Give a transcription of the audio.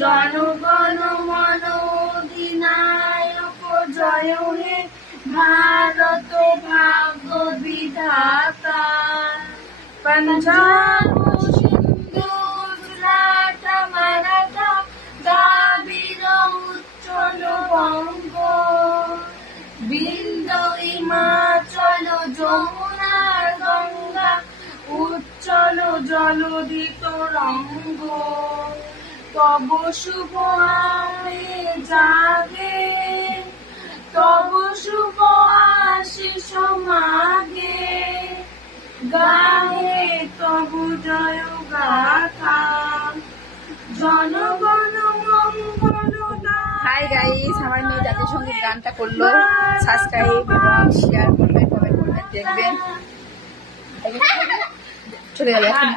জনগণ মন অধিনায়ক জয় হে ভারত ভাগ্য বিধাতা। পঞ্জাব সিন্ধু গুজরাট মারাঠা দ্রাবিড় উচ্চল বঙ্গ, বিন্দ হিমাচল যমুনা গঙ্গা উচ্চল জলধি তরঙ্গ। তব শুভ আয়ে জাগে, তব শুভ আশিস মাগে, গায়ে তবু জয় গাথা। জনগণ মঙ্গল। হাই গাইস, আমার মেয়ে জাতীয় সঙ্গীত গানটা করলো। সাবস্ক্রাইব এবং শেয়ার করবেন, কমেন্ট করবেন, দেখবেন। চলে গেল এখন।